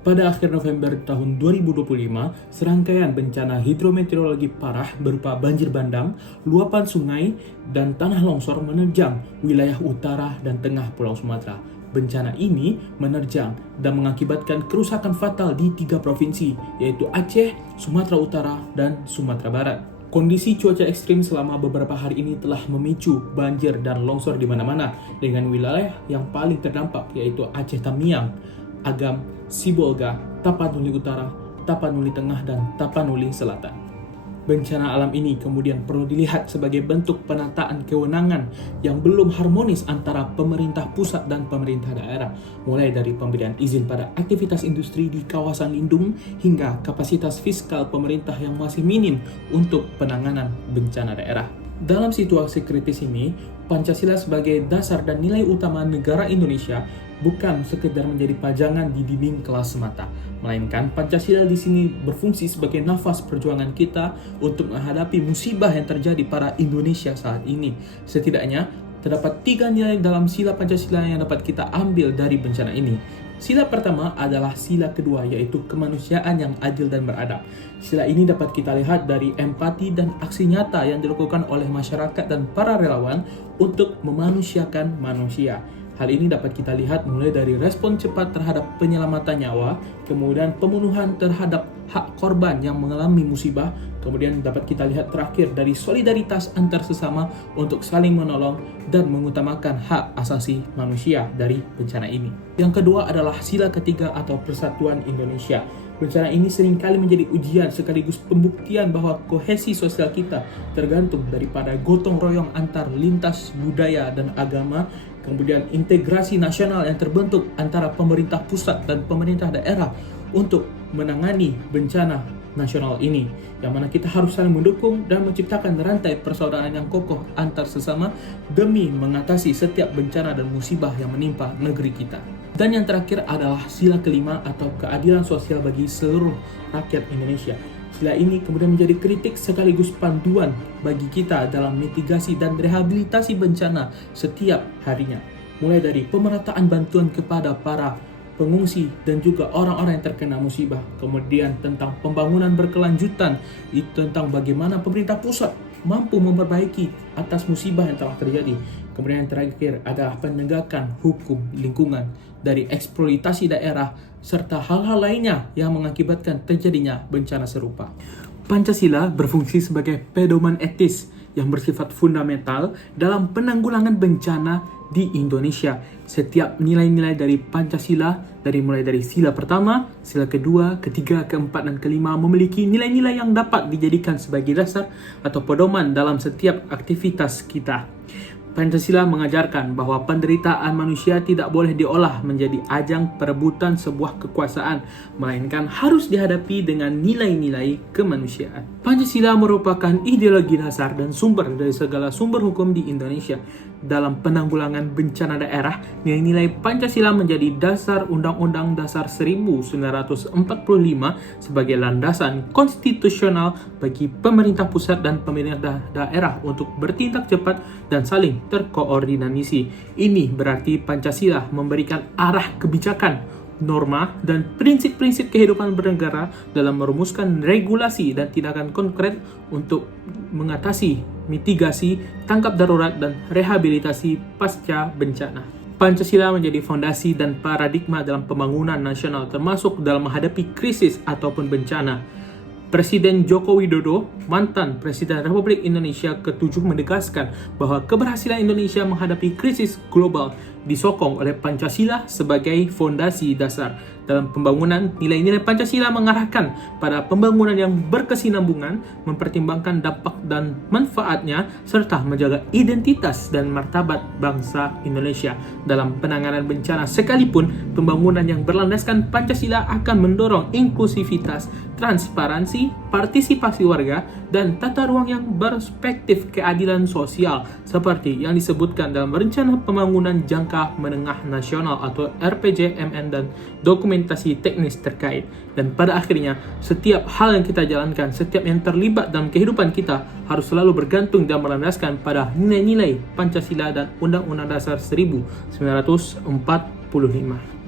Pada akhir November tahun 2025, serangkaian bencana hidrometeorologi parah berupa banjir bandang, luapan sungai, dan tanah longsor menerjang wilayah utara dan tengah Pulau Sumatera. Bencana ini menerjang dan mengakibatkan kerusakan fatal di 3 provinsi, yaitu Aceh, Sumatera Utara, dan Sumatera Barat. Kondisi cuaca ekstrim selama beberapa hari ini telah memicu banjir dan longsor di mana-mana, dengan wilayah yang paling terdampak yaitu Aceh Tamiang, Agam, Sibolga, Tapanuli Utara, Tapanuli Tengah, dan Tapanuli Selatan. Bencana alam ini kemudian perlu dilihat sebagai bentuk penataan kewenangan yang belum harmonis antara pemerintah pusat dan pemerintah daerah, mulai dari pemberian izin pada aktivitas industri di kawasan lindung hingga kapasitas fiskal pemerintah yang masih minim untuk penanganan bencana daerah. Dalam situasi kritis ini, Pancasila sebagai dasar dan nilai utama negara Indonesia bukan sekedar menjadi pajangan di dinding kelas semata, melainkan Pancasila di sini berfungsi sebagai nafas perjuangan kita untuk menghadapi musibah yang terjadi pada Indonesia saat ini. Setidaknya, terdapat 3 nilai dalam sila Pancasila yang dapat kita ambil dari bencana ini. Sila pertama adalah sila kedua, yaitu kemanusiaan yang adil dan beradab. Sila ini dapat kita lihat dari empati dan aksi nyata yang dilakukan oleh masyarakat dan para relawan untuk memanusiakan manusia. Hal ini dapat kita lihat mulai dari respon cepat terhadap penyelamatan nyawa, kemudian pemenuhan terhadap hak korban yang mengalami musibah, kemudian dapat kita lihat terakhir dari solidaritas antar sesama untuk saling menolong dan mengutamakan hak asasi manusia dari bencana ini. Yang kedua adalah sila ketiga atau persatuan Indonesia. Bencana ini seringkali menjadi ujian sekaligus pembuktian bahwa kohesi sosial kita tergantung daripada gotong royong antar lintas budaya dan agama, kemudian integrasi nasional yang terbentuk antara pemerintah pusat dan pemerintah daerah untuk menangani bencana nasional ini, yang mana kita harus saling mendukung dan menciptakan rantai persaudaraan yang kokoh antar sesama demi mengatasi setiap bencana dan musibah yang menimpa negeri kita. Dan yang terakhir adalah sila kelima atau keadilan sosial bagi seluruh rakyat Indonesia. Sila ini kemudian menjadi kritik sekaligus panduan bagi kita dalam mitigasi dan rehabilitasi bencana setiap harinya. Mulai dari pemerataan bantuan kepada para pengungsi dan juga orang-orang yang terkena musibah. Kemudian tentang pembangunan berkelanjutan, tentang bagaimana pemerintah pusat mampu memperbaiki atas musibah yang telah terjadi. Kemudian yang terakhir adalah penegakan hukum lingkungan dari eksploitasi daerah serta hal-hal lainnya yang mengakibatkan terjadinya bencana serupa. Pancasila berfungsi sebagai pedoman etis yang bersifat fundamental dalam penanggulangan bencana di Indonesia. Setiap nilai-nilai dari Pancasila, mulai dari sila pertama, sila kedua, ketiga, keempat, dan kelima memiliki nilai-nilai yang dapat dijadikan sebagai dasar atau pedoman dalam setiap aktivitas kita. Pancasila mengajarkan bahwa penderitaan manusia tidak boleh diolah menjadi ajang perebutan sebuah kekuasaan, melainkan harus dihadapi dengan nilai-nilai kemanusiaan. Pancasila merupakan ideologi dasar dan sumber dari segala sumber hukum di Indonesia. Dalam penanggulangan bencana daerah, nilai-nilai Pancasila menjadi dasar Undang-Undang Dasar 1945 sebagai landasan konstitusional bagi pemerintah pusat dan pemerintah daerah untuk bertindak cepat dan saling terkoordinasi. Ini berarti Pancasila memberikan arah kebijakan, norma, dan prinsip-prinsip kehidupan bernegara dalam merumuskan regulasi dan tindakan konkret untuk mengatasi, mitigasi, tanggap darurat, dan rehabilitasi pasca bencana. Pancasila menjadi fondasi dan paradigma dalam pembangunan nasional termasuk dalam menghadapi krisis ataupun bencana. Presiden Joko Widodo, mantan Presiden Republik Indonesia ke-7, menegaskan bahwa keberhasilan Indonesia menghadapi krisis global disokong oleh Pancasila sebagai fondasi dasar. Dalam pembangunan, nilai-nilai Pancasila mengarahkan pada pembangunan yang berkesinambungan, mempertimbangkan dampak dan manfaatnya, serta menjaga identitas dan martabat bangsa Indonesia. Dalam penanganan bencana sekalipun, pembangunan yang berlandaskan Pancasila akan mendorong inklusivitas, transparansi, partisipasi warga, dan tata ruang yang berperspektif keadilan sosial, seperti yang disebutkan dalam Rencana Pembangunan Jangka Menengah Nasional atau RPJMN dan dokumentasi teknis terkait. Dan pada akhirnya, setiap hal yang kita jalankan, setiap yang terlibat dalam kehidupan kita harus selalu bergantung dan berlandaskan pada nilai-nilai Pancasila dan Undang-Undang Dasar 1945.